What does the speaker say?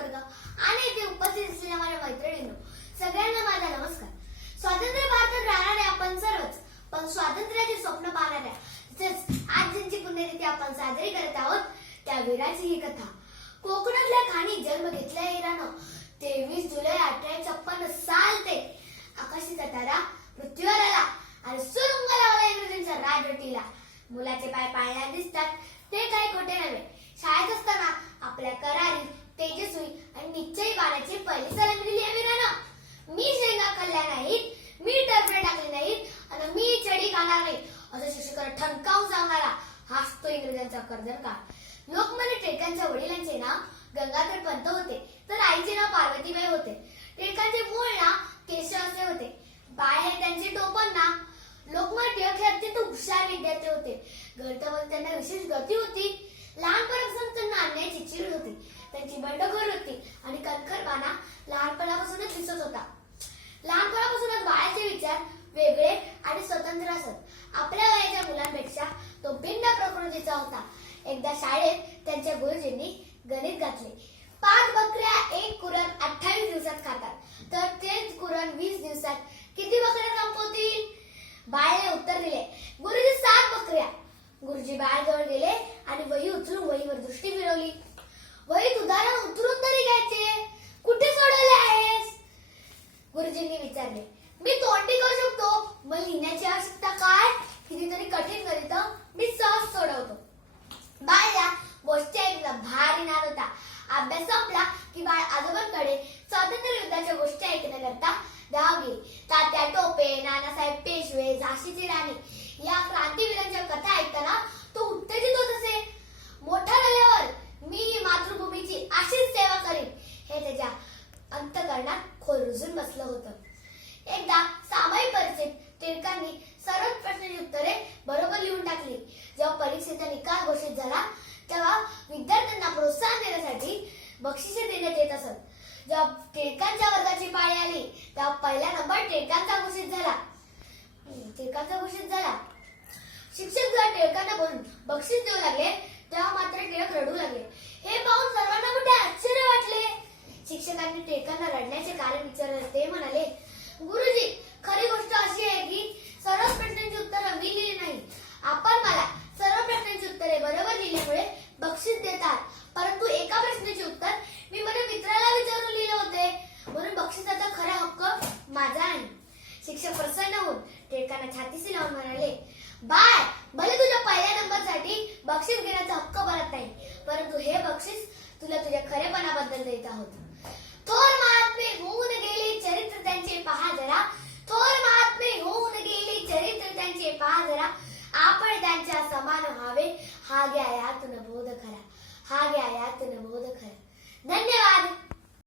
वर्ग आणि येथे उपस्थित असलेल्या माझ्या मैत्रिणींनो सगळ्यांना माझा नमस्कार. स्वातंत्र्य भारतात राहणारे आपण सर्वच पण स्वातंत्र्याचे स्वप्न पाहणाऱ्या तसेच आज ज्यांची पुण्यतिथी आपण साजरी करत आहोत त्या वीराची ही कथा. कोकणातल्या खाणी जन्म घेतल्या हिरानं. तेवीस जुलै अठराशे छप्पन्न साल ते आकाशीचा तारा पृथ्वीवर आला आणि सुरुंग लावला इंग्रजांच्या राजवटीला. मुलाचे पाय पाळण्यात दिसतात ते काही खोटे नव्हे. शाळेत असताना आपल्या करा आणि बाळाचे पहिले पहिली दिली आहे वीरानं मी शेंगा खाल्ल्या नाहीत मी टरफडे टाकले नाहीत आणि मी चढी खाणार नाही असं शिक्षकाला ठणकावून सांगणारा हाच तो इंग्रजांचा कर्जन का लोकमान्य टिळकांच्या वडिलांचे नाव गंगाधर पंत होते तर आईचे नाव पार्वतीबाई होते. टिळकांचे मूळ नाव केशव असे होते. बाळ हे त्यांचे टोपण नाव लोकमान्य टिळक हे अत्यंत हुशार विद्यार्थी होते. गणितामध्ये त्यांना विशेष गती होती. लहानपणापासून त्यांना अन्यायची चीड होती. त्यांची बंडखोर होती आणि कणखरपणा लहानपणापासूनच दिसत होता लहानपणापासूनच बाळाचे विचार वेगळे आणि स्वतंत्र असत आपल्या वयाच्या मुलांपेक्षा तो भिन्न प्रकृतीचा होता एकदा शाळेत त्यांच्या गुरुजींनी गणित घातले. पाच बकऱ्या एक कुरण अठ्ठावीस दिवसात खातात. तर तेच कुरण वीस दिवसात किती बकऱ्या संपवतील? बाळने उत्तर दिले गुरुजी सात बकऱ्या. गुरुजी बाळजवळ गेले आणि वही उचलून वहीवर दृष्टी फिरवली. वहीत उदाहरण उतरून तरी घ्यायचे. अभ्यास संपला की बाळ आजोबांकडे स्वातंत्र्य युद्धाच्या गोष्टी ऐकण्याकरता धाव घे तात्या टोपे नानासाहेब पेशवे झाशीची राणी या क्रांतीवीरांच्या कथा ऐकताना तो उत्तेजित होत असे. मोठा झाल्यावर मी ही मातृभूमीची अशीच सेवा करीन हे त्याच्या अंतकरणात खोल रुजून बसलं होतं. एकदा सामायिक परिस्थितीत टिळकांनी सर्वच प्रश्न उत्तरे बरोबर लिहून टाकली जेव्हा परीक्षेचा निकाल घोषित झाला तेव्हा विद्यार्थ्यांना प्रोत्साहन देण्यासाठी बक्षिसे देण्यात येत असत. जेव्हा टिळकांच्या वर्गाची पाळी आली तेव्हा पहिला नंबर टिळकांचा घोषित झाला. टिळकांचा घोषित झाला. शिक्षक जेव्हा टिळकांना बोलून बक्षीस देऊ लागले तेव्हा मात्र टिळक रडू लागले. हे पाहून सर्वांना मोठे आश्चर्य वाटले. शिक्षकांनी टिळकांना रडण्याचे कारण विचारले ते म्हणाले गुरु खरी गोष्ट अशी आहे की सर्व प्रश्नांची उत्तरं मी लिहिली नाही आपण मला सर्व प्रश्नांची उत्तरे बरोबर लिहिल्यामुळे बक्षीस देतात परंतु एका प्रश्नाचे उत्तर मी माझ्या मित्राला विचारून लिहिले होते म्हणून बक्षिसाचा खरा हक्क माझा आहे शिक्षक प्रसन्न होऊन टिळकांना छातीशी लावून म्हणाले बाय भले तुझ्या पहिल्या नंबरसाठी बक्षीस घेण्याचा हक्क भरत नाही. परंतु हे बक्षीस तुला तुझ्या खरेपणाबद्दल देत आहोत. थोर महात्मे होऊन गेले चरित्र त्यांचे पहा जरा. थोर महात्मे होऊन गेले चरित्र त्यांचे पहा जरा. आपण त्यांच्या समान व्हावे. हा घ्या यातून बोध खरा. हा घ्या यातून बोध खरा. धन्यवाद.